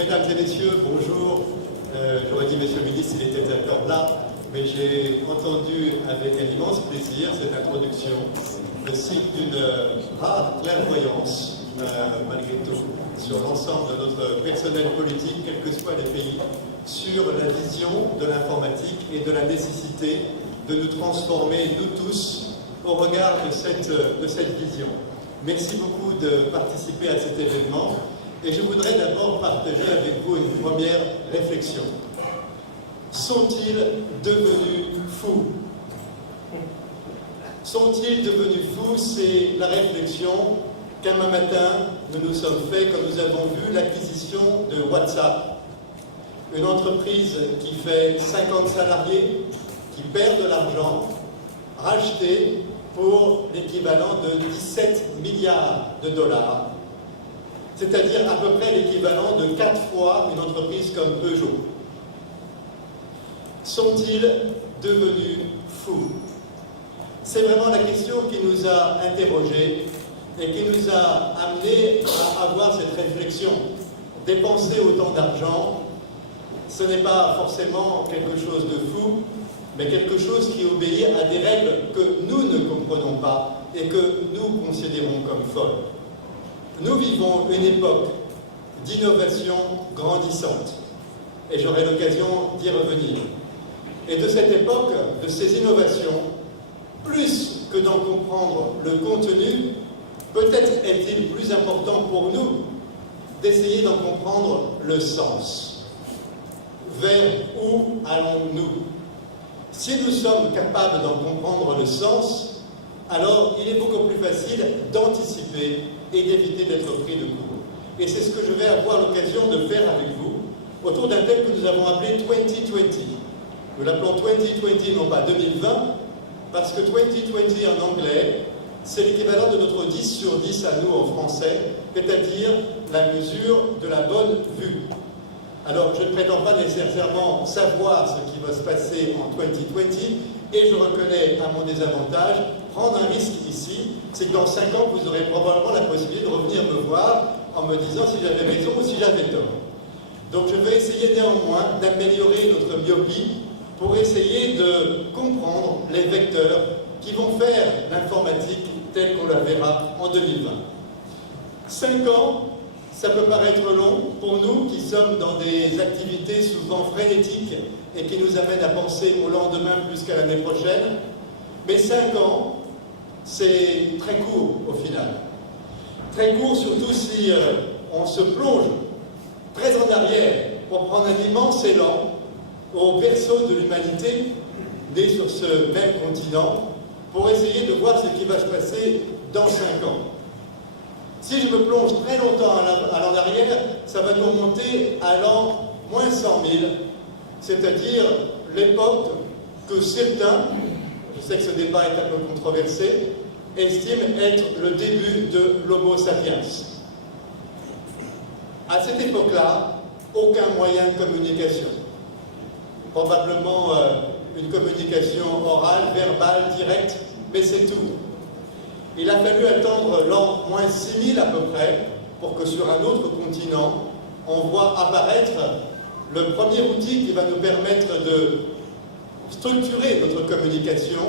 Mesdames et messieurs, bonjour. J'aurais dit monsieur le ministre, il était encore là, mais j'ai entendu avec un immense plaisir cette introduction, le signe d'une rare clairvoyance, malgré tout, sur l'ensemble de notre personnel politique, quels que soient les pays, sur la vision de l'informatique et de la nécessité de nous transformer, nous tous, au regard de cette vision. Merci beaucoup de participer à cet événement. Et je voudrais d'abord partager avec vous une première réflexion. Sont-ils devenus fous? Sont-ils devenus fous? C'est la réflexion qu'un matin nous nous sommes fait quand nous avons vu l'acquisition de WhatsApp, une entreprise qui fait 50 salariés, qui perd de l'argent, rachetée pour l'équivalent de 17 milliards de dollars. C'est-à-dire à peu près l'équivalent de 4 fois une entreprise comme Peugeot. Sont-ils devenus fous? C'est vraiment la question qui nous a interrogés et qui nous a amenés à avoir cette réflexion. Dépenser autant d'argent, ce n'est pas forcément quelque chose de fou, mais quelque chose qui obéit à des règles que nous ne comprenons pas et que nous considérons comme folles. Nous vivons une époque d'innovation grandissante, et j'aurai l'occasion d'y revenir. Et de cette époque, de ces innovations, plus que d'en comprendre le contenu, peut-être est-il plus important pour nous d'essayer d'en comprendre le sens. Vers où allons-nous? Si nous sommes capables d'en comprendre le sens, alors il est beaucoup plus facile d'anticiper et d'éviter d'être pris de court. Et c'est ce que je vais avoir l'occasion de faire avec vous autour d'un thème que nous avons appelé 2020. Nous l'appelons 2020, non pas 2020, parce que 2020 en anglais, c'est l'équivalent de notre 10 sur 10 à nous en français, c'est-à-dire la mesure de la bonne vue. Alors, je ne prétends pas nécessairement savoir ce qui va se passer en 2020, et je reconnais à mon désavantage, prendre un risque ici, c'est que dans 5 ans, vous aurez probablement la possibilité de revenir me voir en me disant si j'avais raison ou si j'avais tort. Donc je vais essayer néanmoins d'améliorer notre myopie pour essayer de comprendre les vecteurs qui vont faire l'informatique telle qu'on la verra en 2020. 5 ans, ça peut paraître long pour nous qui sommes dans des activités souvent frénétiques et qui nous amènent à penser au lendemain plus qu'à l'année prochaine, mais 5 ans, c'est très court au final. Très court surtout si on se plonge très en arrière pour prendre un immense élan au berceau de l'humanité, né sur ce même continent, pour essayer de voir ce qui va se passer dans 5 ans. Si je me plonge très longtemps à l'an arrière, ça va nous remonter à l'an moins 100 000, c'est-à-dire l'époque que certains, je sais que ce débat est un peu controversé, estiment être le début de l'Homo sapiens. À cette époque-là, aucun moyen de communication. Probablement une communication orale, verbale, directe, mais c'est tout. Il a fallu attendre l'an moins 6000 à peu près pour que sur un autre continent, on voit apparaître le premier outil qui va nous permettre de structurer notre communication,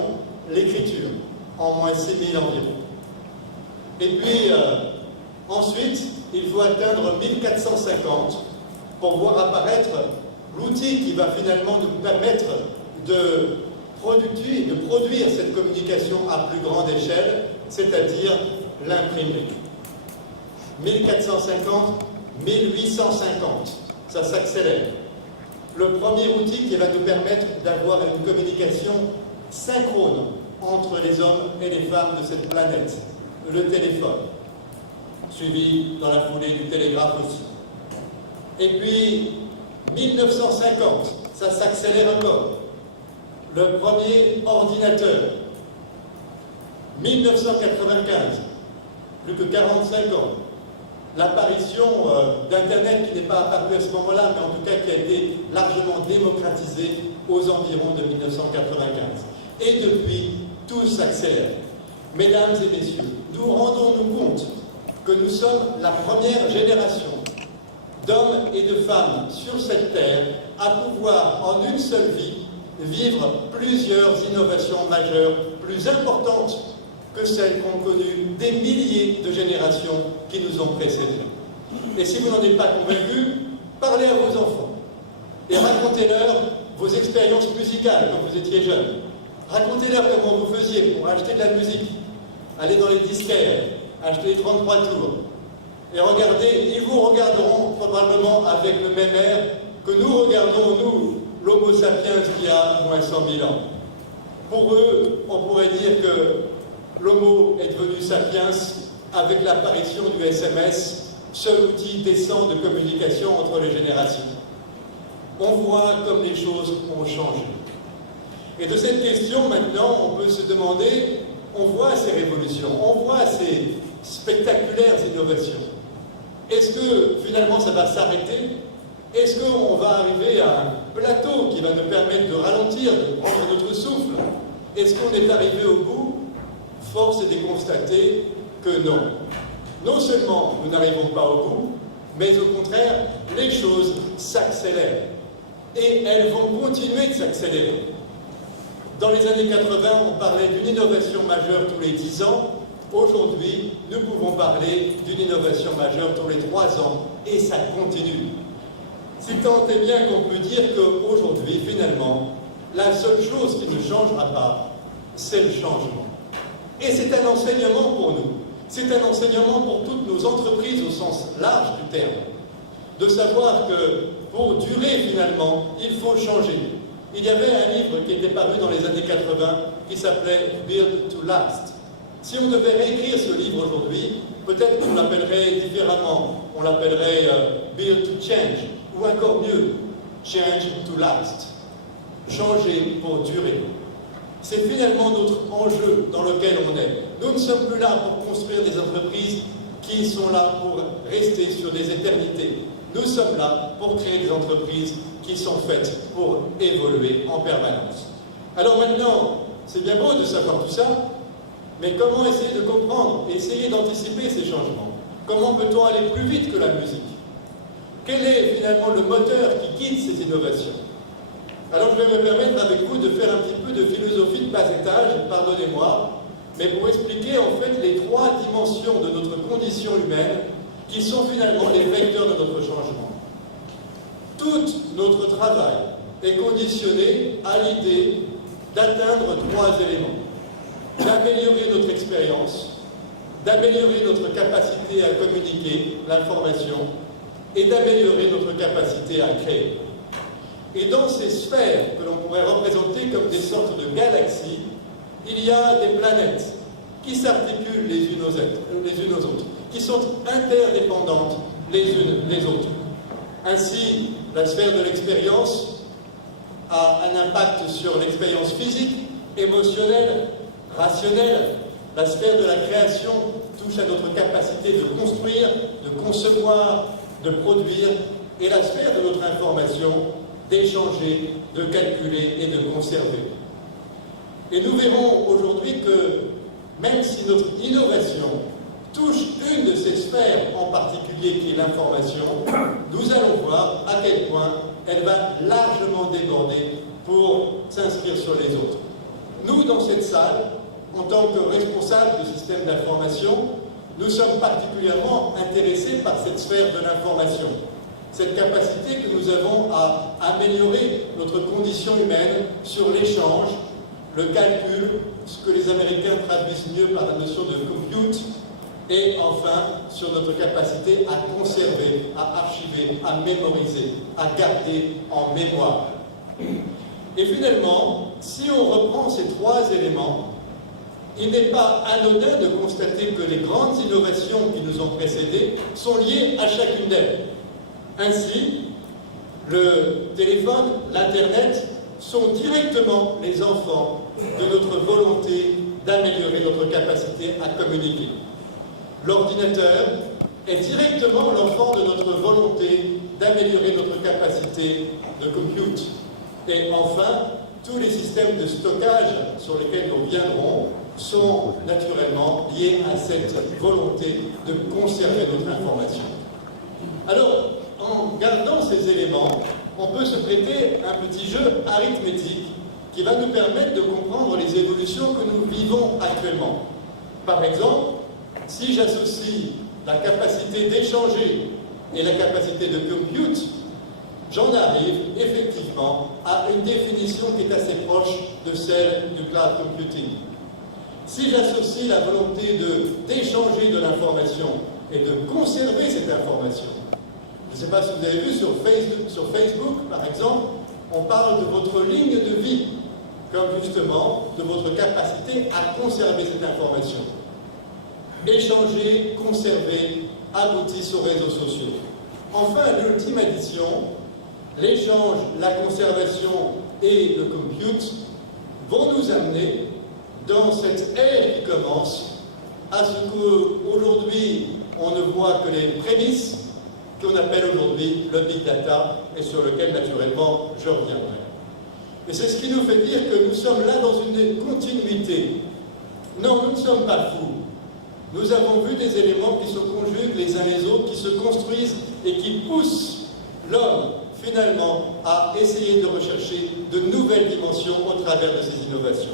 l'écriture, en moins 6000 environ. Et puis, ensuite, il faut atteindre 1450 pour voir apparaître l'outil qui va finalement nous permettre de produire cette communication à plus grande échelle, c'est-à-dire l'imprimerie. 1450, 1850, ça s'accélère. Le premier outil qui va nous permettre d'avoir une communication synchrone entre les hommes et les femmes de cette planète, le téléphone, suivi dans la foulée du télégraphe aussi. Et puis, 1950, ça s'accélère encore. Le premier ordinateur. 1995, plus que 45 ans. L'apparition d'Internet qui n'est pas apparu à ce moment-là, mais en tout cas qui a été largement démocratisé aux environs de 1995. Et depuis, tout s'accélère. Mesdames et messieurs, nous rendons-nous compte que nous sommes la première génération d'hommes et de femmes sur cette terre à pouvoir, en une seule vie, vivre plusieurs innovations majeures, plus importantes que celles qu'ont connues des milliers de générations qui nous ont précédés. Et si vous n'en êtes pas convaincus, parlez à vos enfants et racontez-leur vos expériences musicales quand vous étiez jeunes. Racontez-leur comment vous faisiez pour acheter de la musique, aller dans les disquaires, acheter les 33 tours. Et regardez, ils vous regarderont probablement avec le même air que nous regardons, nous, l'Homo sapiens qui a moins 100 000 ans. Pour eux, on pourrait dire que l'Homo est devenu sapiens avec l'apparition du SMS, seul outil décent de communication entre les générations. On voit comme les choses ont changé. Et de cette question, maintenant, on peut se demander, on voit ces révolutions, on voit ces spectaculaires innovations. Est-ce que, finalement, ça va s'arrêter? Est-ce qu'on va arriver à un plateau qui va nous permettre de ralentir, de prendre notre souffle? Est-ce qu'on est arrivé au bout? Force est de constater que non. Non seulement nous n'arrivons pas au bout, mais au contraire, les choses s'accélèrent. Et elles vont continuer de s'accélérer. Dans les années 80, on parlait d'une innovation majeure tous les 10 ans. Aujourd'hui, nous pouvons parler d'une innovation majeure tous les 3 ans, et ça continue. Si tant est bien qu'on peut dire qu'aujourd'hui, finalement, la seule chose qui ne changera pas, c'est le changement. Et c'est un enseignement pour nous. C'est un enseignement pour toutes nos entreprises au sens large du terme. De savoir que pour durer, finalement, il faut changer. Il y avait un livre qui était paru dans les années 80 qui s'appelait Build to Last. Si on devait réécrire ce livre aujourd'hui, peut-être qu'on l'appellerait différemment. On l'appellerait Build to Change, ou encore mieux, Change to Last. Changer pour durer. C'est finalement notre enjeu dans lequel on est. Nous ne sommes plus là pour construire des entreprises qui sont là pour rester sur des éternités. Nous sommes là pour créer des entreprises qui sont faites pour évoluer en permanence. Alors maintenant, c'est bien beau de savoir tout ça, mais comment essayer de comprendre, essayer d'anticiper ces changements? Comment peut-on aller plus vite que la musique? Quel est finalement le moteur qui guide ces innovations? Alors je vais me permettre avec vous de faire un petit peu de philosophie de bas étage, pardonnez-moi, mais pour expliquer en fait les 3 dimensions de notre condition humaine qui sont finalement les vecteurs de notre changement. Tout notre travail est conditionné à l'idée d'atteindre 3 éléments. D'améliorer notre expérience, d'améliorer notre capacité à communiquer l'information et d'améliorer notre capacité à créer. Et dans ces sphères que l'on pourrait représenter comme des sortes de galaxies, il y a des planètes qui s'articulent les unes aux autres, qui sont interdépendantes les unes des autres. Ainsi, la sphère de l'expérience a un impact sur l'expérience physique, émotionnelle, rationnelle. La sphère de la création touche à notre capacité de construire, de concevoir, de produire, et la sphère de notre information, d'échanger, de calculer et de conserver. Et nous verrons aujourd'hui que même si notre innovation touche une de ces sphères en particulier qui est l'information, nous allons voir à quel point elle va largement déborder pour s'inscrire sur les autres. Nous, dans cette salle, en tant que responsables de systèmes d'information, nous sommes particulièrement intéressés par cette sphère de l'information. Cette capacité que nous avons à améliorer notre condition humaine sur l'échange, le calcul, ce que les Américains traduisent mieux par la notion de compute, et enfin sur notre capacité à conserver, à archiver, à mémoriser, à garder en mémoire. Et finalement, si on reprend ces 3 éléments, il n'est pas anodin de constater que les grandes innovations qui nous ont précédées sont liées à chacune d'elles. Ainsi, le téléphone, l'Internet sont directement les enfants de notre volonté d'améliorer notre capacité à communiquer. L'ordinateur est directement l'enfant de notre volonté d'améliorer notre capacité de compute. Et enfin, tous les systèmes de stockage sur lesquels nous reviendrons sont naturellement liés à cette volonté de conserver notre information. Alors, en gardant ces éléments, on peut se prêter un petit jeu arithmétique qui va nous permettre de comprendre les évolutions que nous vivons actuellement. Par exemple, si j'associe la capacité d'échanger et la capacité de compute, j'en arrive effectivement à une définition qui est assez proche de celle du cloud computing. Si j'associe la volonté d'échanger de l'information et de conserver cette information, je ne sais pas si vous avez vu sur Facebook, par exemple, on parle de votre ligne de vie, comme justement de votre capacité à conserver cette information. Échanger, conserver, aboutissent aux réseaux sociaux. Enfin, l'ultime addition, l'échange, la conservation et le compute vont nous amener dans cette ère qui commence à ce qu'aujourd'hui on ne voit que les prémices qu'on appelle aujourd'hui le big data et sur lequel naturellement je reviendrai. Et c'est ce qui nous fait dire que nous sommes là dans une continuité. Non, nous ne sommes pas fous. Nous avons vu des éléments qui se conjuguent les uns les autres, qui se construisent et qui poussent l'homme finalement à essayer de rechercher de nouvelles dimensions au travers de ces innovations.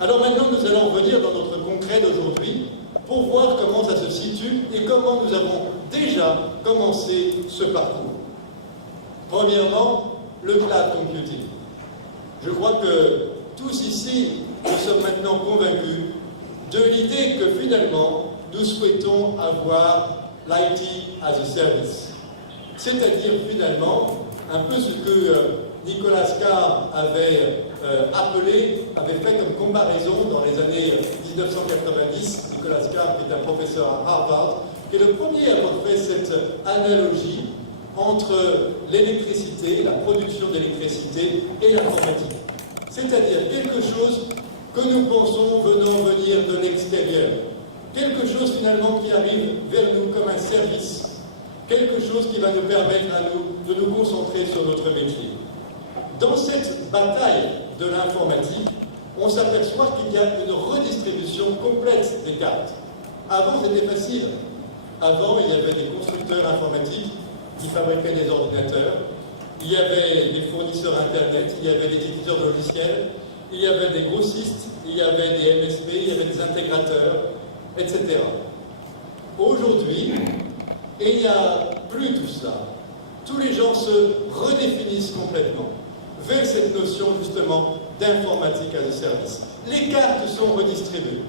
Alors maintenant, nous allons revenir dans notre concret d'aujourd'hui pour voir comment ça se situe et comment nous avons déjà commencé ce parcours. Premièrement, le cloud computing. Je crois que tous ici, nous sommes maintenant convaincus de l'idée que finalement, nous souhaitons avoir l'IT as a service. C'est-à-dire finalement, un peu ce que Nicolas Carr avait avait fait comme comparaison dans les années 1990. Nicolas Carr, qui est un professeur à Harvard, qui est le premier à avoir fait cette analogie entre l'électricité, la production d'électricité et l'informatique. C'est-à-dire quelque chose que nous pensons venir de l'extérieur. Quelque chose finalement qui arrive vers nous comme un service. Quelque chose qui va nous permettre à nous de nous concentrer sur notre métier. Dans cette bataille de l'informatique, on s'aperçoit qu'il y a une redistribution complète des cartes. Avant, c'était facile. Avant, il y avait des constructeurs informatiques qui fabriquaient des ordinateurs, il y avait des fournisseurs Internet, il y avait des éditeurs de logiciels, il y avait des grossistes, il y avait des MSP, il y avait des intégrateurs, etc. Aujourd'hui, il n'y a plus tout ça. Tous les gens se redéfinissent complètement vers cette notion justement d'informatique as a service. Les cartes sont redistribuées.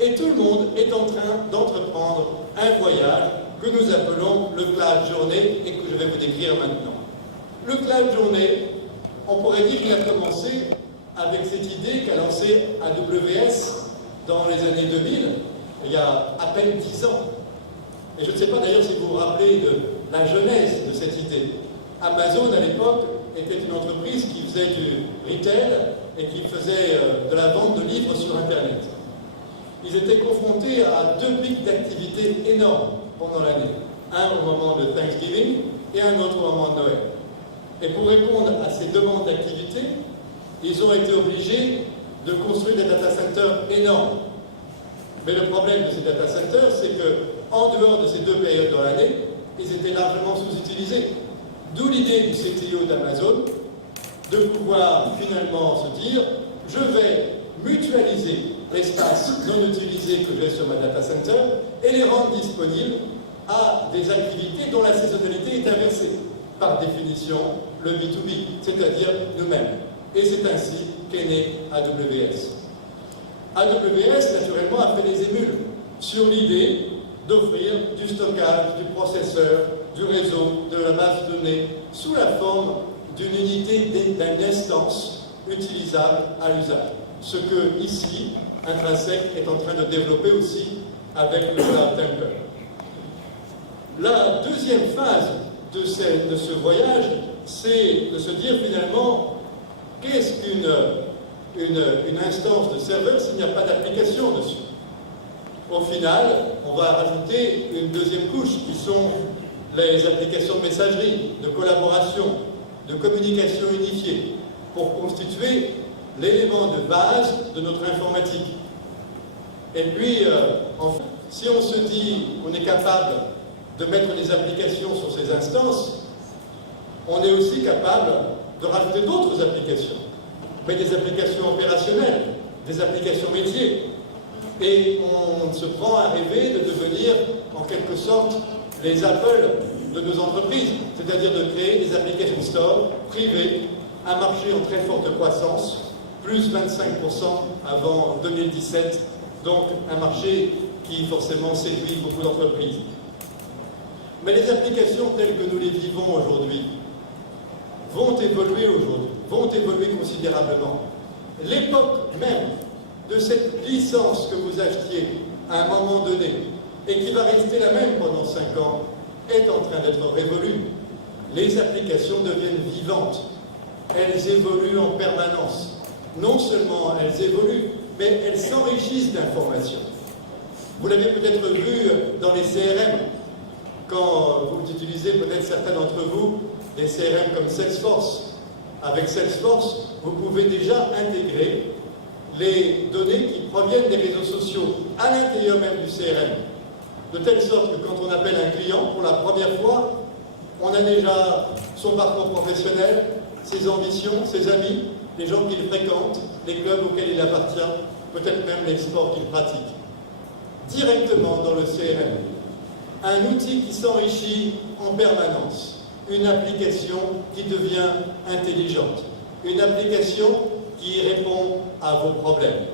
Et tout le monde est en train d'entreprendre un voyage que nous appelons le Cloud Journey et que je vais vous décrire maintenant. Le Cloud Journey, on pourrait dire qu'il a commencé avec cette idée qu'a lancée AWS dans les années 2000, il y a à peine 10 ans. Et je ne sais pas d'ailleurs si vous vous rappelez de la genèse de cette idée. Amazon, à l'époque, était une entreprise qui faisait du retail et qui faisait de la vente de livres sur Internet. Ils étaient confrontés à deux pics d'activité énormes pendant l'année. Un au moment de Thanksgiving et un autre au moment de Noël. Et pour répondre à ces demandes d'activité, ils ont été obligés de construire des data centers énormes. Mais le problème de ces data centers, c'est qu'en dehors de ces deux périodes dans l'année, ils étaient largement sous-utilisés. D'où l'idée du CTO d'Amazon de pouvoir finalement se dire « je vais mutualiser l'espace non utilisé que j'ai sur ma data center et les rendre disponibles à des activités dont la saisonnalité est inversée. » Par définition, le B2B, c'est-à-dire nous-mêmes. Et c'est ainsi qu'est né AWS. AWS, naturellement, a fait des émules sur l'idée d'offrir du stockage, du processeur, du réseau, de la base de données, sous la forme d'une unité, d'une instance utilisable à l'usage. Ce que, ici, Intrinsec est en train de développer aussi avec le Cloud Temple. La deuxième phase de ce voyage, c'est de se dire finalement, qu'est-ce qu'une instance de serveur s'il n'y a pas d'application dessus? Au final, on va rajouter une deuxième couche qui sont les applications de messagerie, de collaboration, de communication unifiée, pour constituer l'élément de base de notre informatique. Et puis, enfin, si on se dit qu'on est capable de mettre des applications sur ces instances, on est aussi capable de rajouter d'autres applications, mais des applications opérationnelles, des applications métiers. Et on se prend à rêver de devenir, en quelque sorte, les Apple de nos entreprises, c'est-à-dire de créer des applications stores privées, un marché en très forte croissance, plus 25% avant 2017, donc un marché qui forcément séduit beaucoup d'entreprises. Mais les applications telles que nous les vivons aujourd'hui vont évoluer considérablement. L'époque même de cette licence que vous achetiez à un moment donné et qui va rester la même pendant 5 ans est en train d'être révolue. Les applications deviennent vivantes. Elles évoluent en permanence. Non seulement elles évoluent, mais elles s'enrichissent d'informations. Vous l'avez peut-être vu dans les CRM, quand vous utilisez peut-être certains d'entre vous des CRM comme Salesforce. Avec Salesforce, vous pouvez déjà intégrer les données qui proviennent des réseaux sociaux à l'intérieur même du CRM. De telle sorte que quand on appelle un client pour la première fois, on a déjà son parcours professionnel, ses ambitions, ses amis, les gens qu'il fréquente, les clubs auxquels il appartient, peut-être même les sports qu'il pratique. Directement dans le CRM, un outil qui s'enrichit en permanence, une application qui devient intelligente, une application qui répond à vos problèmes.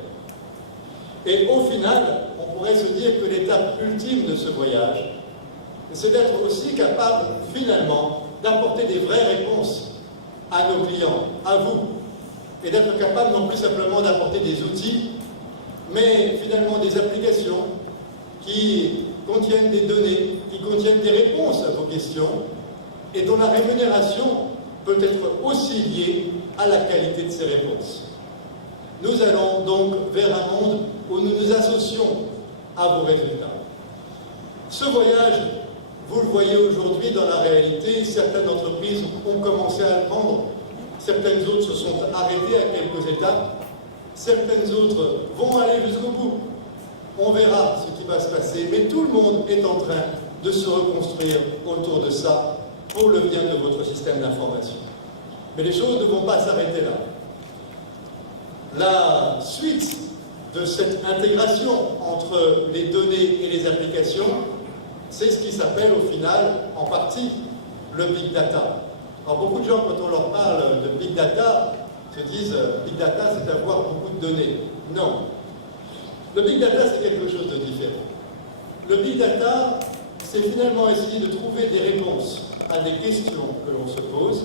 Et au final, on pourrait se dire que l'étape ultime de ce voyage, c'est d'être aussi capable, finalement, d'apporter des vraies réponses à nos clients, à vous, et d'être capable non plus simplement d'apporter des outils, mais finalement des applications qui contiennent des données, qui contiennent des réponses à vos questions, et dont la rémunération peut être aussi liée à la qualité de ces réponses. Nous allons donc vers un monde où nous nous associons à vos résultats. Ce voyage, vous le voyez aujourd'hui dans la réalité, certaines entreprises ont commencé à le prendre, certaines autres se sont arrêtées à quelques étapes, certaines autres vont aller jusqu'au bout. On verra ce qui va se passer, mais tout le monde est en train de se reconstruire autour de ça pour le bien de votre système d'information. Mais les choses ne vont pas s'arrêter là. La suite de cette intégration entre les données et les applications, c'est ce qui s'appelle au final, en partie, le Big Data. Alors beaucoup de gens, quand on leur parle de Big Data, se disent « Big Data, c'est avoir beaucoup de données ». Non. Le Big Data, c'est quelque chose de différent. Le Big Data, c'est finalement essayer de trouver des réponses à des questions que l'on se pose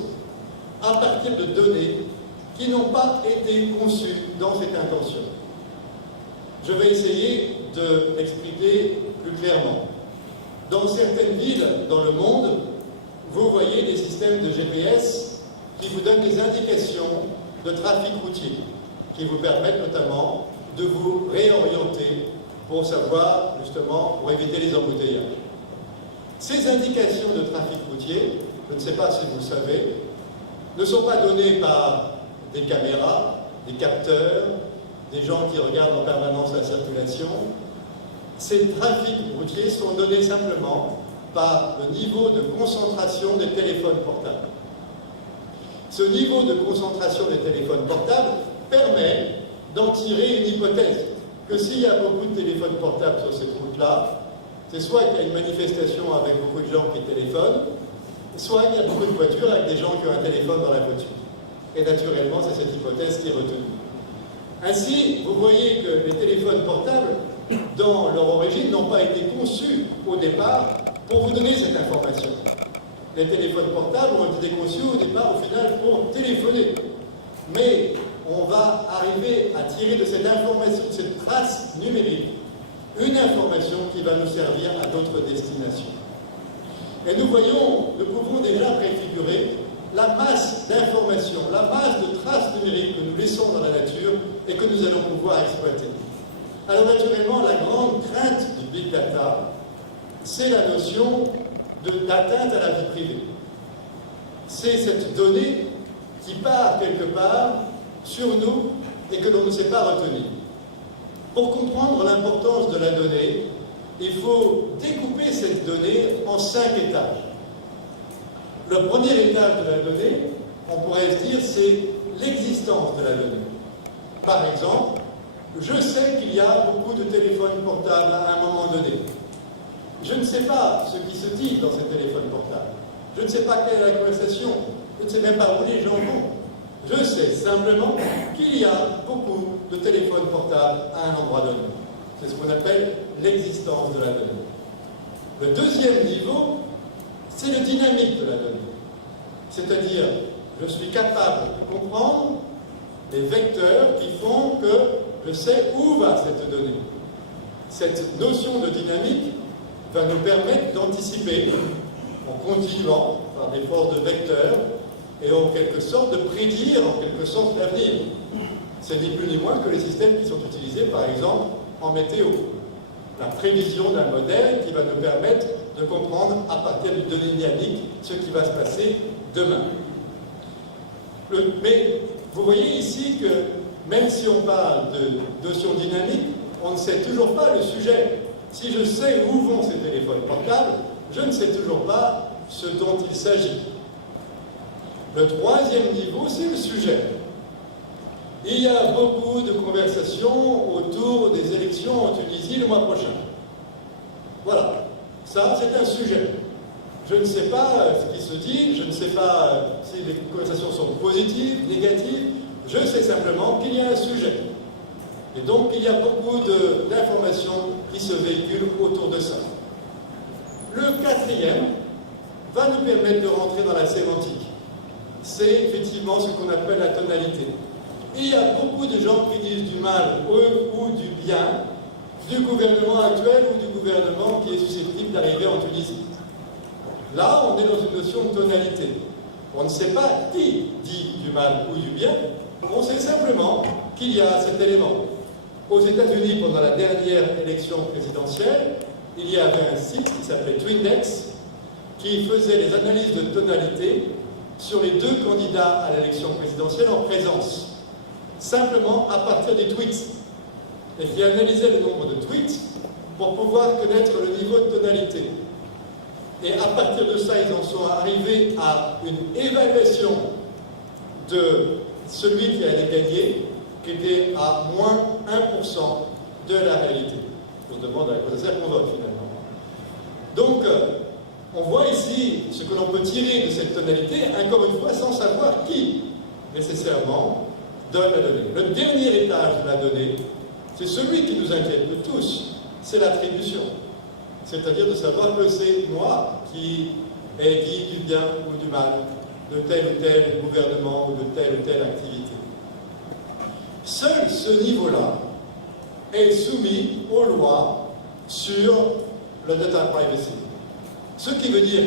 à partir de données qui n'ont pas été conçues dans cette intention. Je vais essayer de l'expliquer plus clairement. Dans certaines villes dans le monde, vous voyez des systèmes de GPS qui vous donnent des indications de trafic routier, qui vous permettent notamment de vous réorienter pour savoir, justement, pour éviter les embouteillages. Ces indications de trafic routier, je ne sais pas si vous le savez, ne sont pas données par des caméras, des capteurs, des gens qui regardent en permanence la circulation. Ces trafics routiers sont donnés simplement par le niveau de concentration des téléphones portables. Ce niveau de concentration des téléphones portables permet d'en tirer une hypothèse, que s'il y a beaucoup de téléphones portables sur cette route-là, c'est soit qu'il y a une manifestation avec beaucoup de gens qui téléphonent, soit qu'il y a beaucoup de voitures avec des gens qui ont un téléphone dans la voiture. Et naturellement, c'est cette hypothèse qui est retenue. Ainsi, vous voyez que les téléphones portables, dans leur origine, n'ont pas été conçus au départ pour vous donner cette information. Les téléphones portables ont été conçus au départ, au final, pour téléphoner. Mais on va arriver à tirer de cette information, de cette trace numérique, une information qui va nous servir à d'autres destinations. Et nous pouvons déjà préfigurer la masse d'informations, la masse de traces numériques que nous laissons dans la nature et que nous allons pouvoir exploiter. Alors naturellement, la grande crainte du Big Data, c'est la notion d'atteinte à la vie privée. C'est cette donnée qui part quelque part sur nous et que l'on ne sait pas retenir. Pour comprendre l'importance de la donnée, il faut découper cette donnée en 5 étages. Le premier étage de la donnée, on pourrait se dire, c'est l'existence de la donnée. Par exemple, je sais qu'il y a beaucoup de téléphones portables à un moment donné. Je ne sais pas ce qui se dit dans ces téléphones portables. Je ne sais pas quelle est la conversation. Je ne sais même pas où les gens vont. Je sais simplement qu'il y a beaucoup de téléphones portables à un endroit donné. C'est ce qu'on appelle l'existence de la donnée. Le deuxième niveau, c'est le dynamique de la donnée. C'est-à-dire, je suis capable de comprendre les vecteurs qui font que je sais où va cette donnée. Cette notion de dynamique va nous permettre d'anticiper, en continuant par des forces de vecteurs, et en quelque sorte de prédire en quelque sorte l'avenir. C'est ni plus ni moins que les systèmes qui sont utilisés par exemple en météo. La prévision d'un modèle qui va nous permettre de comprendre à partir d'une donnée dynamique ce qui va se passer demain. Mais vous voyez ici que même si on parle de notion dynamique, on ne sait toujours pas le sujet. Si je sais où vont ces téléphones portables, je ne sais toujours pas ce dont il s'agit. Le troisième niveau, c'est le sujet. Il y a beaucoup de conversations autour des élections en Tunisie le mois prochain. Voilà, ça c'est un sujet. Je ne sais pas ce qui se dit, je ne sais pas si les conversations sont positives, négatives, je sais simplement qu'il y a un sujet. Et donc il y a beaucoup d'informations qui se véhiculent autour de ça. Le quatrième va nous permettre de rentrer dans la sémantique. C'est effectivement ce qu'on appelle la tonalité. Il y a beaucoup de gens qui disent du mal ou du bien du gouvernement actuel ou du gouvernement qui est susceptible d'arriver en Tunisie. Là, on est dans une notion de tonalité. On ne sait pas qui dit du mal ou du bien, on sait simplement qu'il y a cet élément. Aux États-Unis, pendant la dernière élection présidentielle, il y avait un site qui s'appelait Twindex qui faisait les analyses de tonalité sur les deux candidats à l'élection présidentielle en présence, simplement à partir des tweets, et qui analysait le nombre de tweets pour pouvoir connaître le niveau de tonalité. Et à partir de ça, ils en sont arrivés à une évaluation de celui qui allait gagner, qui était à moins 1% de la réalité. On se demande à quoi ça sert qu'on vote finalement. Donc, on voit ici ce que l'on peut tirer de cette tonalité, encore une fois, sans savoir qui, nécessairement, donne la donnée. Le dernier étage de la donnée, c'est celui qui nous inquiète de tous, c'est l'attribution. C'est-à-dire de savoir que c'est moi qui ai dit du bien ou du mal de tel ou tel gouvernement ou de telle ou telle activité. Seul ce niveau-là est soumis aux lois sur le data privacy. Ce qui veut dire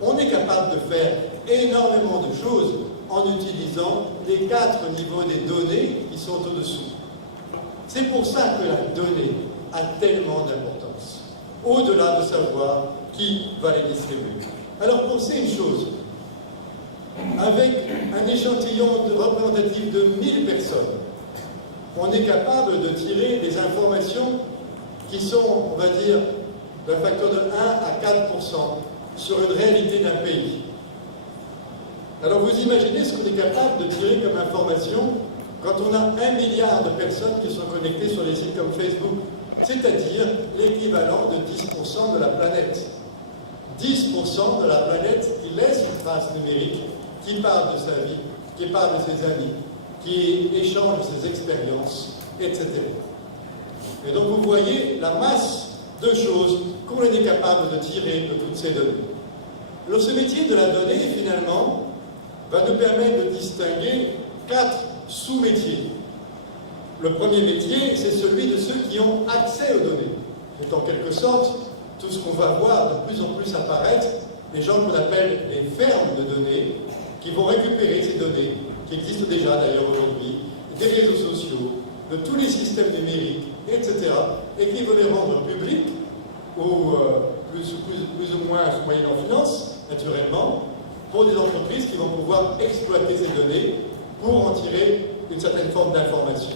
qu'on est capable de faire énormément de choses en utilisant les 4 niveaux des données qui sont au-dessous. C'est pour ça que la donnée a tellement d'importance, au-delà de savoir qui va les distribuer. Alors pensez une chose, avec un échantillon représentatif de 1000 personnes, on est capable de tirer des informations qui sont, on va dire, d'un facteur de 1 à 4% sur une réalité d'un pays. Alors vous imaginez ce qu'on est capable de tirer comme information quand on a 1 milliard de personnes qui sont connectées sur des sites comme Facebook, c'est-à-dire l'équivalent de 10% de la planète. 10% de la planète qui laisse une trace numérique, qui parle de sa vie, qui parle de ses amis, qui échange ses expériences, etc. Et donc vous voyez la masse de choses qu'on est capable de tirer de toutes ces données. Alors ce métier de la donnée, finalement, va nous permettre de distinguer 4 sous-métiers. Le premier métier, c'est celui de ceux qui ont accès aux données. C'est en quelque sorte tout ce qu'on va voir de plus en plus apparaître, les gens qu'on appelle les fermes de données, qui vont récupérer ces données, qui existent déjà d'ailleurs aujourd'hui, des réseaux sociaux, de tous les systèmes numériques, etc., et qui vont les rendre publics, ou plus ou moins moyennant finance, naturellement, pour des entreprises qui vont pouvoir exploiter ces données pour en tirer une certaine forme d'information.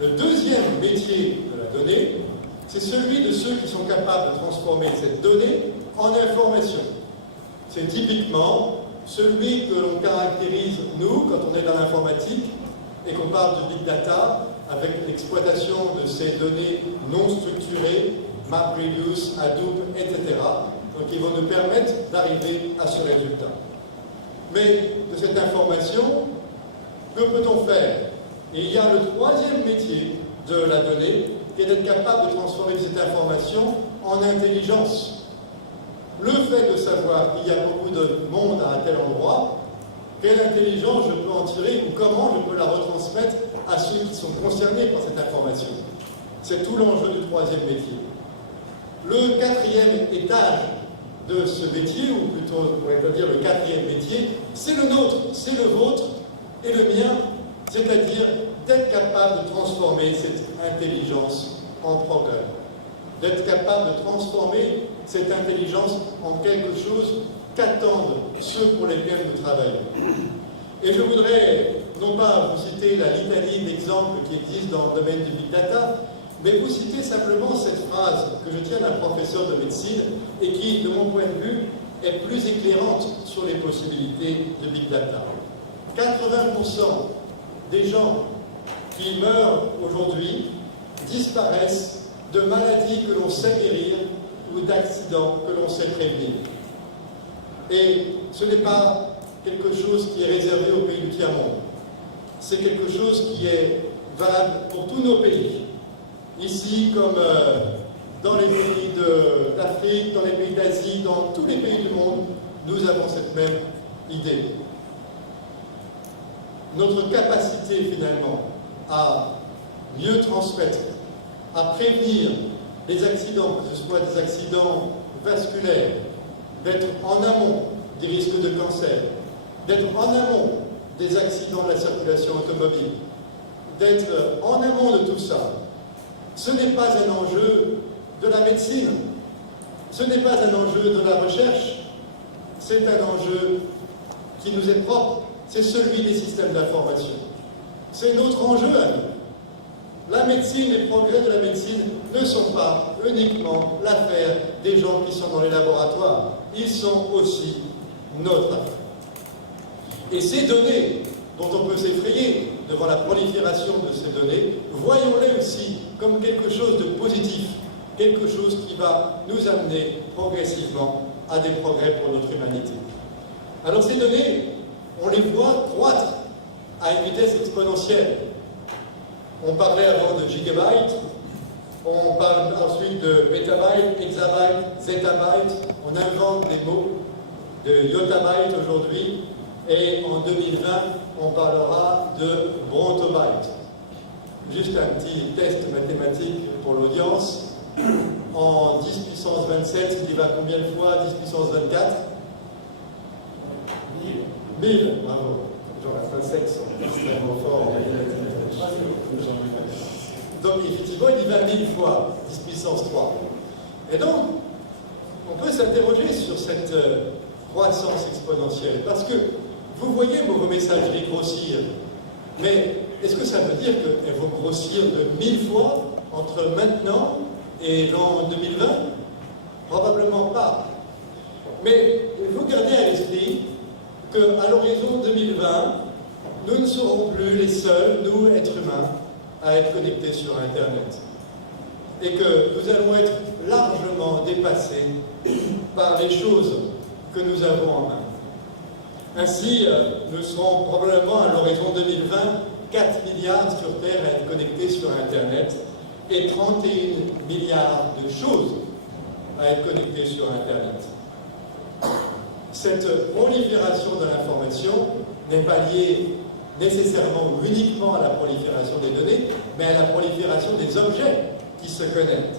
Le deuxième métier de la donnée, c'est celui de ceux qui sont capables de transformer cette donnée en information. C'est typiquement celui que l'on caractérise, nous, quand on est dans l'informatique et qu'on parle de big data, avec l'exploitation de ces données non structurées, MapReduce, Hadoop, etc. Donc ils vont nous permettre d'arriver à ce résultat. Mais de cette information, que peut-on faire? Et il y a le troisième métier de la donnée, qui est d'être capable de transformer cette information en intelligence. Le fait de savoir qu'il y a beaucoup de monde à un tel endroit, quelle intelligence je peux en tirer ou comment je peux la retransmettre à ceux qui sont concernés par cette information. C'est tout l'enjeu du troisième métier. Le quatrième étage de ce métier, ou plutôt on pourrait dire le quatrième métier, c'est le nôtre, c'est le vôtre et le mien, c'est-à-dire d'être capable de transformer cette intelligence en progrès, d'être capable de transformer cette intelligence en quelque chose qu'attendent ceux pour lesquels nous travaillons. Et je voudrais non pas vous citer la litanie d'exemples qui existent dans le domaine du big data, mais vous citer simplement cette phrase que je tiens d'un professeur de médecine et qui, de mon point de vue, est plus éclairante sur les possibilités de big data. 80% des gens qui meurent aujourd'hui disparaissent de maladies que l'on sait guérir ou d'accidents que l'on sait prévenir. Et ce n'est pas quelque chose qui est réservé aux pays du tiers-monde. C'est quelque chose qui est valable pour tous nos pays. Ici, comme dans les pays d'Afrique, dans les pays d'Asie, dans tous les pays du monde, nous avons cette même idée. Notre capacité, finalement, à mieux transmettre, à prévenir les accidents, que ce soit des accidents vasculaires, d'être en amont des risques de cancer, d'être en amont des accidents de la circulation automobile, d'être en amont de tout ça, ce n'est pas un enjeu de la médecine, ce n'est pas un enjeu de la recherche, c'est un enjeu qui nous est propre, c'est celui des systèmes d'information. C'est notre enjeu à nous. La médecine, les progrès de la médecine ne sont pas uniquement l'affaire des gens qui sont dans les laboratoires, ils sont aussi notre affaire. Et ces données dont on peut s'effrayer devant la prolifération de ces données, voyons-les aussi comme quelque chose de positif, quelque chose qui va nous amener progressivement à des progrès pour notre humanité. Alors ces données, on les voit croître à une vitesse exponentielle. On parlait avant de gigabytes, on parle ensuite de métabytes, hexabytes, zettabytes, on invente des mots de yottabytes aujourd'hui, et en 2020, on parlera de brontobytes. Juste un petit test mathématique pour l'audience. En 10 puissance 27, c'est va combien de fois 10 puissance 24 1000, bravo. Genre la fin sexe, extrêmement fort. Donc effectivement, il y va 1000 fois 10 puissance 3. Et donc, on peut s'interroger sur cette croissance exponentielle, parce que vous voyez vos messageries grossir, mais est-ce que ça veut dire qu'elles vont grossir de 1000 fois entre maintenant et l'an 2020? Probablement pas. Mais il faut garder à l'esprit qu'à l'horizon 2020, nous ne serons plus les seuls, nous, êtres humains, à être connectés sur Internet. Et que nous allons être largement dépassés par les choses que nous avons en main. Ainsi, nous serons probablement à l'horizon 2020 4 milliards sur Terre à être connectés sur Internet et 31 milliards de choses à être connectées sur Internet. Cette prolifération de l'information n'est pas liée nécessairement ou uniquement à la prolifération des données, mais à la prolifération des objets qui se connectent.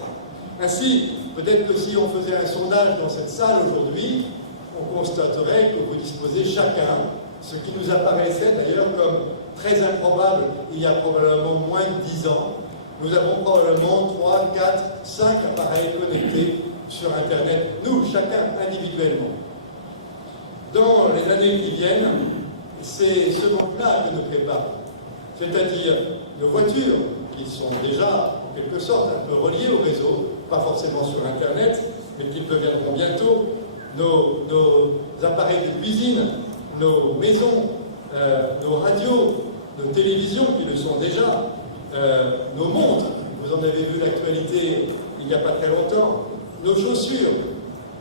Ainsi, peut-être que si on faisait un sondage dans cette salle aujourd'hui, on constaterait que vous disposez chacun, ce qui nous apparaissait d'ailleurs comme très improbable il y a probablement moins de 10 ans, nous avons probablement 3, 4, 5 appareils connectés sur Internet, nous, chacun individuellement. Dans les années qui viennent, c'est ce monde-là que nous prépare. c'est-à-dire nos voitures, qui sont déjà en quelque sorte un peu reliées au réseau, pas forcément sur Internet, mais qui le deviendront bientôt, nos appareils de cuisine, nos maisons, nos radios, nos télévisions qui le sont déjà, nos montres, vous en avez vu l'actualité il n'y a pas très longtemps, nos chaussures,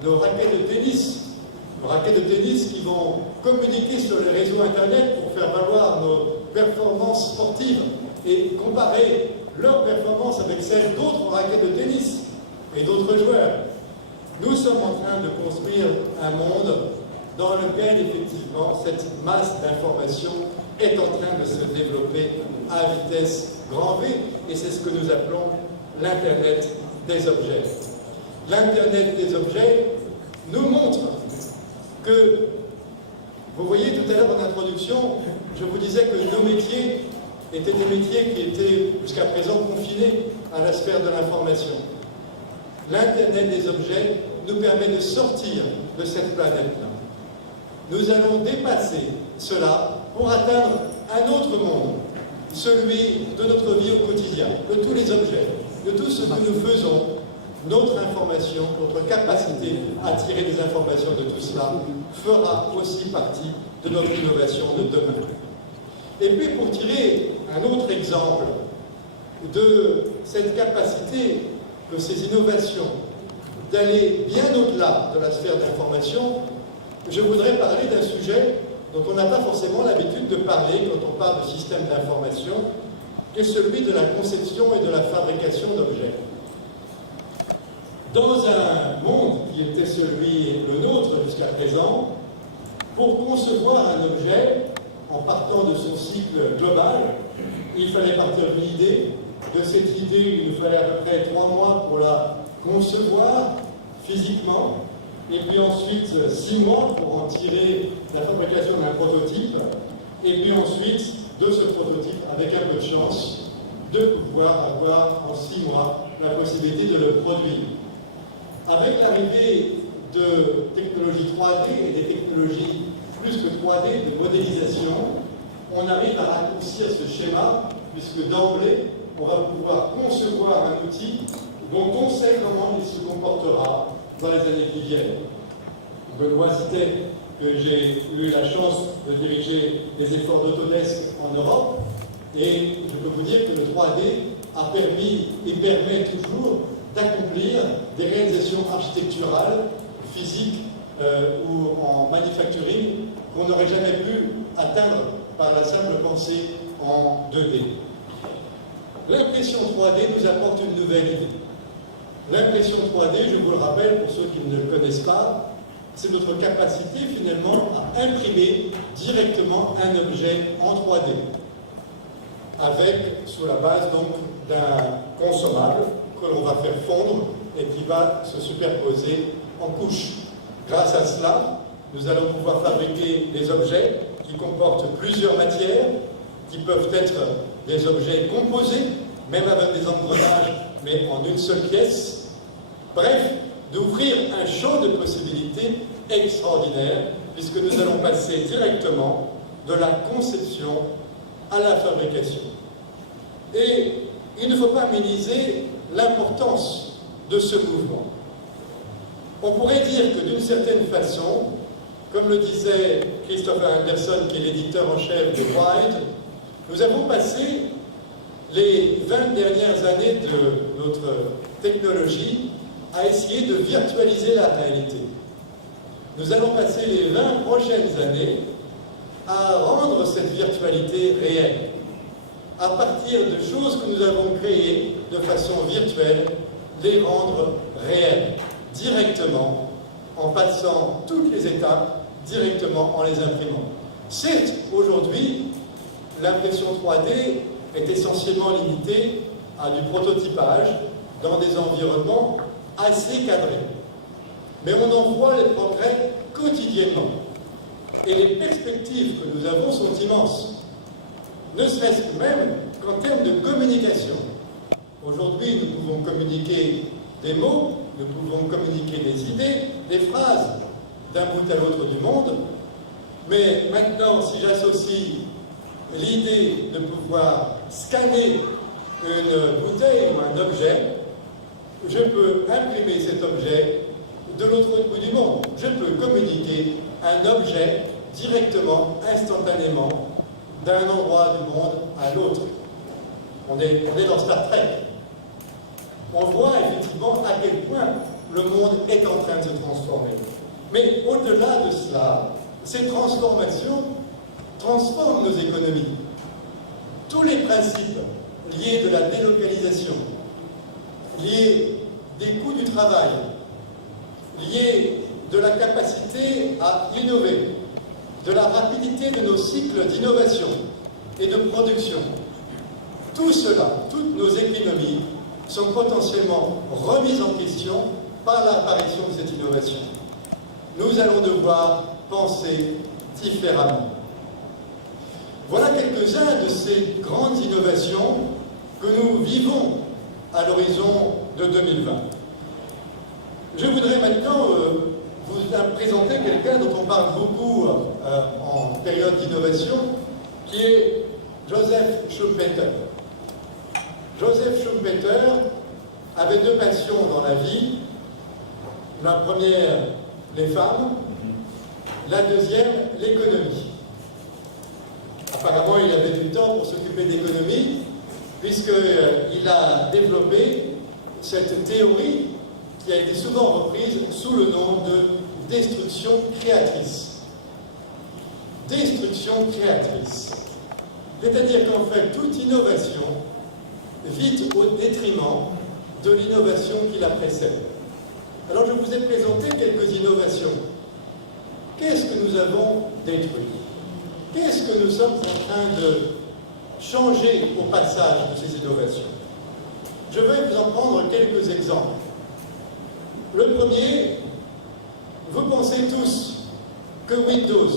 nos raquettes de tennis qui vont communiquer sur le réseau Internet pour faire valoir nos performances sportives et comparer leurs performances avec celles d'autres raquettes de tennis et d'autres joueurs. Nous sommes en train de construire un monde dans lequel, effectivement, cette masse d'informations est en train de se développer à vitesse grand V, et c'est ce que nous appelons l'Internet des objets. L'Internet des objets nous montre que, vous voyez tout à l'heure en introduction, je vous disais que nos métiers étaient des métiers qui étaient jusqu'à présent confinés à la sphère de l'information. L'Internet des objets nous permet de sortir de cette planète-là. Nous allons dépasser cela pour atteindre un autre monde, celui de notre vie au quotidien, de tous les objets, de tout ce que nous faisons, notre information, notre capacité à tirer des informations de tout cela fera aussi partie de notre innovation de demain. Et puis pour tirer un autre exemple de cette capacité que ces innovations d'aller bien au-delà de la sphère d'information, je voudrais parler d'un sujet dont on n'a pas forcément l'habitude de parler quand on parle de système d'information, qui est celui de la conception et de la fabrication d'objets. Dans un monde qui était celui le nôtre jusqu'à présent, pour concevoir un objet, en partant de son cycle global, il fallait partir d'une idée. De cette idée, il nous fallait à peu près 3 mois pour la concevoir physiquement, et puis ensuite 6 mois pour en tirer la fabrication d'un prototype, et puis ensuite, de ce prototype, avec un peu de chance, de pouvoir avoir en 6 mois la possibilité de le produire. Avec l'arrivée de technologies 3D et des technologies plus que 3D de modélisation, on arrive à raccourcir ce schéma, puisque d'emblée, on va pouvoir concevoir un outil dont on sait comment il se comportera dans les années qui viennent. Benoît citait que j'ai eu la chance de diriger les efforts d'Autodesk en Europe, et je peux vous dire que le 3D a permis et permet toujours d'accomplir des réalisations architecturales, physiques ou en manufacturing qu'on n'aurait jamais pu atteindre par la simple pensée en 2D. L'impression 3D nous apporte une nouvelle idée. L'impression 3D, je vous le rappelle pour ceux qui ne le connaissent pas, c'est notre capacité finalement à imprimer directement un objet en 3D, avec, sur la base donc d'un consommable que l'on va faire fondre et qui va se superposer en couches. Grâce à cela, nous allons pouvoir fabriquer des objets qui comportent plusieurs matières, qui peuvent être des objets composés, même avec des engrenages, mais en une seule pièce. Bref, d'ouvrir un champ de possibilités extraordinaires, puisque nous allons passer directement de la conception à la fabrication. Et il ne faut pas minimiser l'importance de ce mouvement. On pourrait dire que d'une certaine façon, comme le disait Christopher Anderson, qui est l'éditeur en chef de Wired, nous avons passé les 20 dernières années de notre technologie à essayer de virtualiser la réalité. Nous allons passer les 20 prochaines années à rendre cette virtualité réelle, à partir de choses que nous avons créées de façon virtuelle, les rendre réelles, directement, en passant toutes les étapes, directement en les imprimant. Certes, aujourd'hui, l'impression 3D est essentiellement limitée à du prototypage dans des environnements assez cadrés. Mais on en voit les progrès quotidiennement. Et les perspectives que nous avons sont immenses. Ne serait-ce que même qu'en termes de communication. Aujourd'hui, nous pouvons communiquer des mots, nous pouvons communiquer des idées, des phrases d'un bout à l'autre du monde. Mais maintenant, si j'associe l'idée de pouvoir scanner une bouteille ou un objet, je peux imprimer cet objet de l'autre bout du monde. Je peux communiquer un objet directement, instantanément, d'un endroit du monde à l'autre. On est dans Star Trek. On voit effectivement à quel point le monde est en train de se transformer. Mais au-delà de cela, ces transformations transforment nos économies. Tous les principes liés de la délocalisation, liés des coûts du travail, liés de la capacité à innover, de la rapidité de nos cycles d'innovation et de production, tout cela, toutes nos économies sont potentiellement remises en question par l'apparition de cette innovation. Nous allons devoir penser différemment. Voilà quelques-uns de ces grandes innovations que nous vivons à l'horizon de 2020. Je voudrais maintenant vous présenter quelqu'un dont on parle beaucoup en période d'innovation, qui est Joseph Schumpeter. Joseph Schumpeter avait deux passions dans la vie. La première, les femmes. La deuxième, l'économie. Apparemment, il avait du temps pour s'occuper d'économie, puisqu'il a développé cette théorie qui a été souvent reprise sous le nom de destruction créatrice. Destruction créatrice. C'est-à-dire qu'en fait, toute innovation vit au détriment de l'innovation qui la précède. Alors, je vous ai présenté quelques innovations. Qu'est-ce que nous avons détruit? Qu'est-ce que nous sommes en train de changer au passage de ces innovations? Je vais vous en prendre quelques exemples. Le premier, vous pensez tous que Windows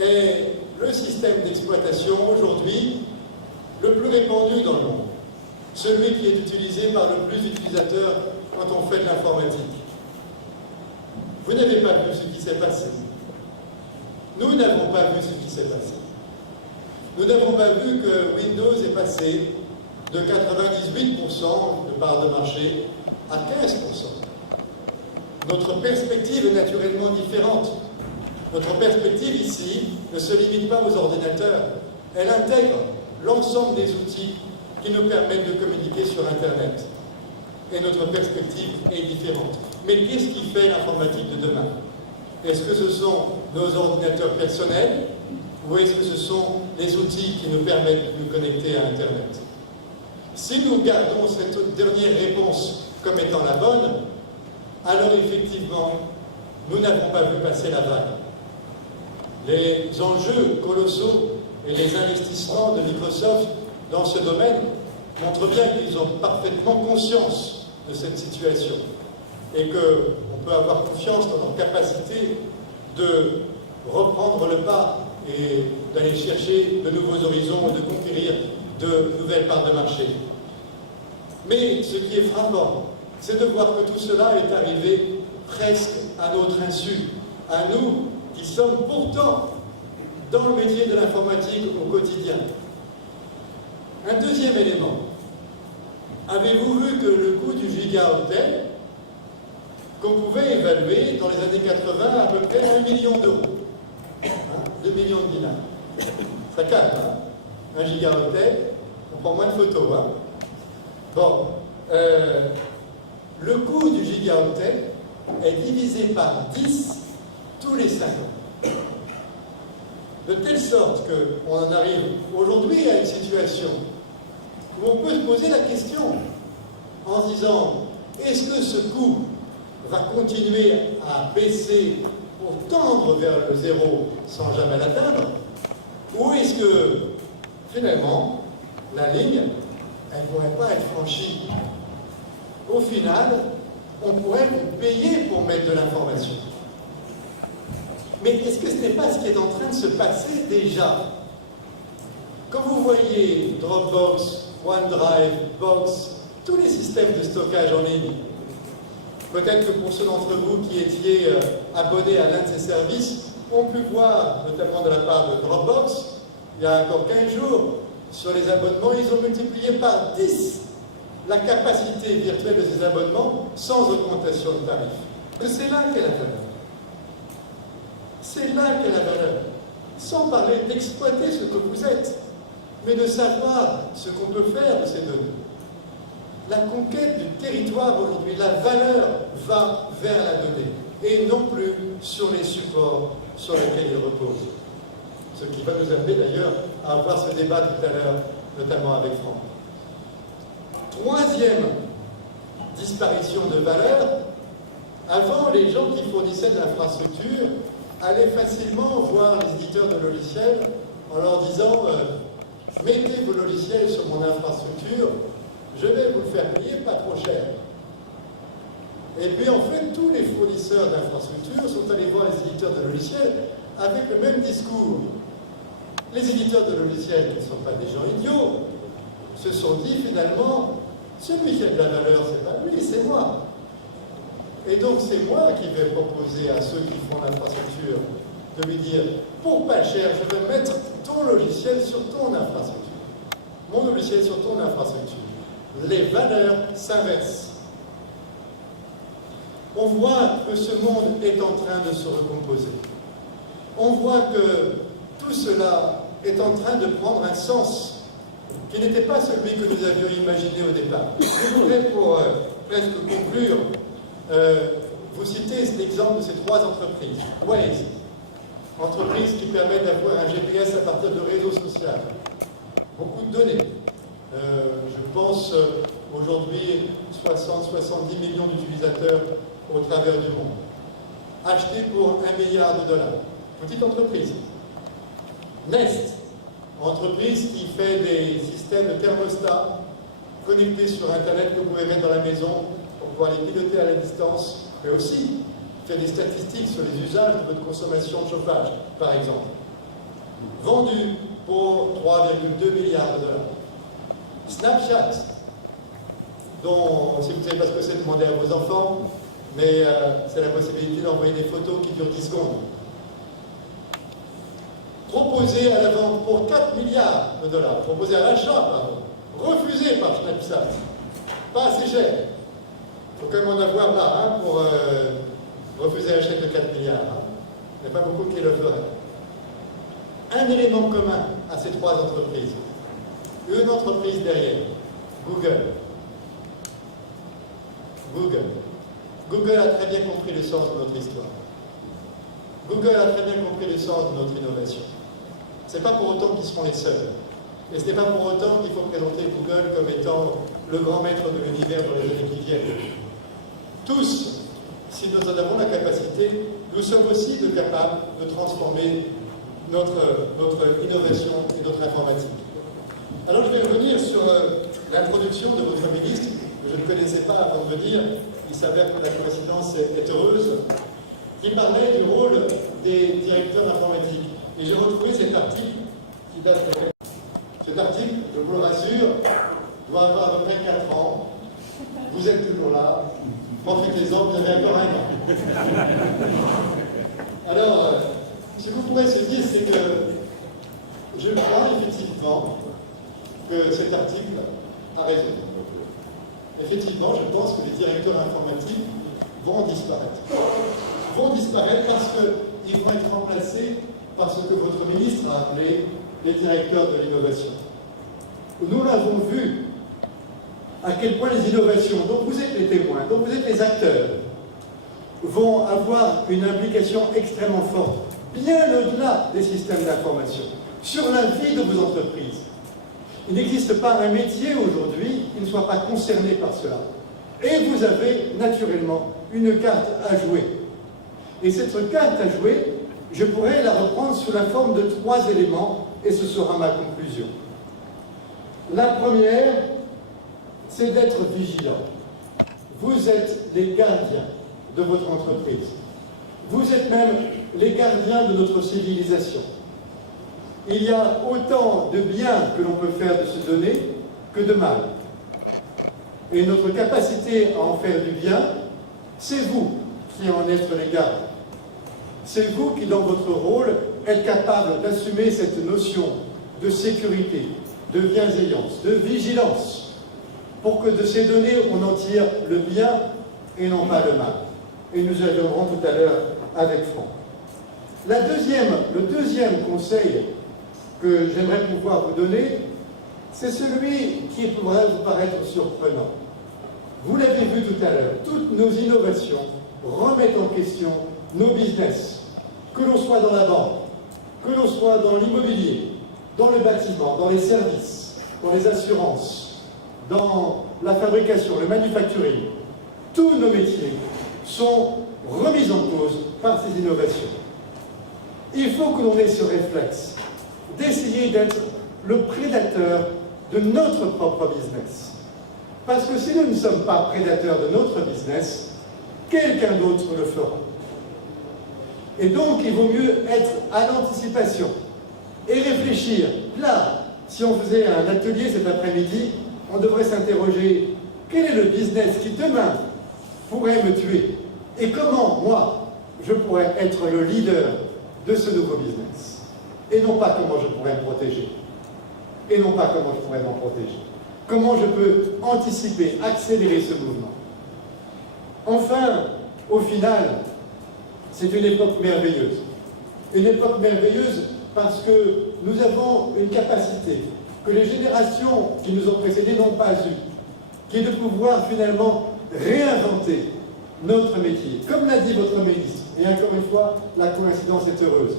est le système d'exploitation aujourd'hui le plus répandu dans le monde, celui qui est utilisé par le plus d'utilisateurs quand on fait de l'informatique. Vous n'avez pas vu ce qui s'est passé. Nous n'avons pas vu ce qui s'est passé. Nous n'avons pas vu que Windows est passé de 98% de part de marché à 15%. Notre perspective est naturellement différente. Notre perspective ici ne se limite pas aux ordinateurs. Elle intègre l'ensemble des outils qui nous permettent de communiquer sur Internet. Et notre perspective est différente. Mais qu'est-ce qui fait l'informatique de demain? Est-ce que ce sont nos ordinateurs personnels ou est-ce que ce sont les outils qui nous permettent de nous connecter à Internet? Si nous gardons cette dernière réponse comme étant la bonne, alors effectivement, nous n'avons pas vu passer la vague. Les enjeux colossaux et les investissements de Microsoft dans ce domaine montrent bien qu'ils ont parfaitement conscience de cette situation et qu'on peut avoir confiance dans leur capacité de reprendre le pas et d'aller chercher de nouveaux horizons et de conquérir de nouvelles parts de marché. Mais ce qui est frappant, c'est de voir que tout cela est arrivé presque à notre insu, à nous qui sommes pourtant dans le métier de l'informatique au quotidien. Un deuxième élément. Avez-vous vu que le coût du gigaoctet, qu'on pouvait évaluer dans les années 80 à peu près 1 million d'euros, 2 millions de dinars. Ça calme, hein? Un gigaoctet, on prend moins de photos. Hein? Bon, le coût du gigaoctet est divisé par 10 tous les 5 ans. De telle sorte qu'on en arrive aujourd'hui à une situation où on peut se poser la question en se disant, est-ce que ce coût va continuer à baisser pour tendre vers le zéro sans jamais l'atteindre, ou est-ce que finalement la ligne, elle ne pourrait pas être franchie? Au final, on pourrait vous payer pour mettre de l'information. Mais est-ce que ce n'est pas ce qui est en train de se passer déjà? Quand vous voyez Dropbox, OneDrive, Box, tous les systèmes de stockage en ligne, peut-être que pour ceux d'entre vous qui étiez abonnés à l'un de ces services, ont pu voir, notamment de la part de Dropbox, il y a encore 15 jours, sur les abonnements, ils ont multiplié par 10 la capacité virtuelle de ces abonnements sans augmentation de tarif. C'est là qu'est la valeur. C'est là qu'est la valeur. Sans parler d'exploiter ce que vous êtes, mais de savoir ce qu'on peut faire de ces données. La conquête du territoire aujourd'hui, la valeur va vers la donnée, et non plus sur les supports sur lesquels il repose. Ce qui va nous amener d'ailleurs à avoir ce débat tout à l'heure, notamment avec Franck. Troisième disparition de valeur, avant, les gens qui fournissaient de l'infrastructure allaient facilement voir les éditeurs de logiciels en leur disant mettez vos logiciels sur mon infrastructure, je vais vous le faire payer pas trop cher. Et puis en fait, tous les fournisseurs d'infrastructures sont allés voir les éditeurs de logiciels avec le même discours. Les éditeurs de logiciels, qui ne sont pas des gens idiots, se sont dit finalement, celui qui a de la valeur, c'est pas lui, c'est moi. Et donc c'est moi qui vais proposer à ceux qui font l'infrastructure de lui dire, pour pas cher, je vais mettre ton logiciel sur ton infrastructure. Mon logiciel sur ton infrastructure. Les valeurs s'inversent. On voit que ce monde est en train de se recomposer. On voit que tout cela est en train de prendre un sens qui n'était pas celui que nous avions imaginé au départ. Je voudrais, pour presque conclure, vous citer l'exemple de ces trois entreprises. Waze, entreprise qui permet d'avoir un GPS à partir de réseaux sociaux. Beaucoup de données. Je pense aujourd'hui 60-70 millions d'utilisateurs au travers du monde. Acheté pour $1 milliard. Petite entreprise. Nest, entreprise qui fait des systèmes de thermostat connectés sur Internet que vous pouvez mettre dans la maison pour pouvoir les piloter à la distance, mais aussi fait des statistiques sur les usages de votre consommation de chauffage, par exemple. Vendu pour $3,2 milliards. Snapchat, dont, si vous ne savez pas ce que c'est, demandez à vos enfants, mais c'est la possibilité d'envoyer des photos qui durent 10 secondes. Proposé à la vente pour $4 milliards, proposé à l'achat, pardon, refusé par Snapchat, pas assez cher. Il faut quand même en avoir là pour refuser un chèque de 4 milliards. Il n'y a pas beaucoup qui le feraient. Un élément commun à ces trois entreprises. Une entreprise derrière, Google. Google a très bien compris le sens de notre histoire. Google a très bien compris le sens de notre innovation. Ce n'est pas pour autant qu'ils seront les seuls. Et ce n'est pas pour autant qu'il faut présenter Google comme étant le grand maître de l'univers dans les années qui viennent. Tous, si nous en avons la capacité, nous sommes aussi capables de transformer notre innovation et notre informatique. Alors je vais revenir sur l'introduction de votre ministre, que je ne connaissais pas avant de venir. Il s'avère que la coïncidence est heureuse, qui parlait du rôle des directeurs informatiques. Et j'ai retrouvé cet article qui date de... Cet article, je vous le rassure, doit avoir à peu près 4 ans. Vous êtes toujours là. Profitez-en, vous avez encore un an. Alors, ce que vous pourrez se dire, c'est que je crois effectivement que cet article a raison. Effectivement, je pense que les directeurs informatiques vont disparaître. Vont disparaître parce qu'ils vont être remplacés par ce que votre ministre a appelé les directeurs de l'innovation. Nous l'avons vu à quel point les innovations, dont vous êtes les témoins, dont vous êtes les acteurs, vont avoir une implication extrêmement forte, bien au-delà des systèmes d'information, sur la vie de vos entreprises. Il n'existe pas un métier aujourd'hui qui ne soit pas concerné par cela. Et vous avez naturellement une carte à jouer. Et cette carte à jouer, je pourrais la reprendre sous la forme de 3 éléments, et ce sera ma conclusion. La première, c'est d'être vigilant. Vous êtes les gardiens de votre entreprise. Vous êtes même les gardiens de notre civilisation. Il y a autant de bien que l'on peut faire de ces données que de mal. Et notre capacité à en faire du bien, c'est vous qui en êtes les gardes. C'est vous qui, dans votre rôle, êtes capable d'assumer cette notion de sécurité, de bienveillance, de vigilance, pour que de ces données, on en tire le bien et non pas le mal. Et nous y reviendrons tout à l'heure avec Franck. Le deuxième conseil que j'aimerais pouvoir vous donner, c'est celui qui pourrait vous paraître surprenant. Vous l'avez vu tout à l'heure, toutes nos innovations remettent en question nos business, que l'on soit dans la banque, que l'on soit dans l'immobilier, dans le bâtiment, dans les services, dans les assurances, dans la fabrication, le manufacturing. Tous nos métiers sont remis en cause par ces innovations. Il faut que l'on ait ce réflexe d'essayer d'être le prédateur de notre propre business. Parce que si nous ne sommes pas prédateurs de notre business, quelqu'un d'autre le fera. Et donc, il vaut mieux être à l'anticipation et réfléchir. Là, si on faisait un atelier cet après-midi, on devrait s'interroger, quel est le business qui demain pourrait me tuer? Et comment, moi, je pourrais être le leader de ce nouveau business? Et non pas comment je pourrais me protéger. Et non pas comment je pourrais m'en protéger. Comment je peux anticiper, accélérer ce mouvement. Enfin, au final, c'est une époque merveilleuse. Une époque merveilleuse parce que nous avons une capacité que les générations qui nous ont précédés n'ont pas eue, qui est de pouvoir finalement réinventer notre métier. Comme l'a dit votre ministre, et encore une fois, la coïncidence est heureuse.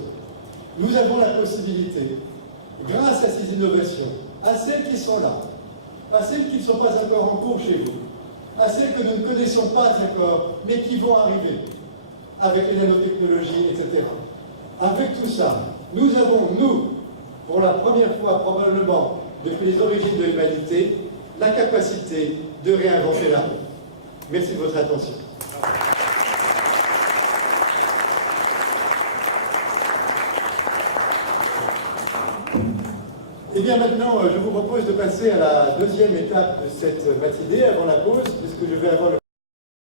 Nous avons la possibilité, grâce à ces innovations, à celles qui sont là, à celles qui ne sont pas encore en cours chez vous, à celles que nous ne connaissons pas encore, mais qui vont arriver, avec les nanotechnologies, etc. Avec tout ça, nous avons, pour la première fois probablement depuis les origines de l'humanité, la capacité de réinventer la roue. Merci de votre attention. Et bien maintenant, je vous propose de passer à la deuxième étape de cette matinée, avant la pause, puisque je vais avoir le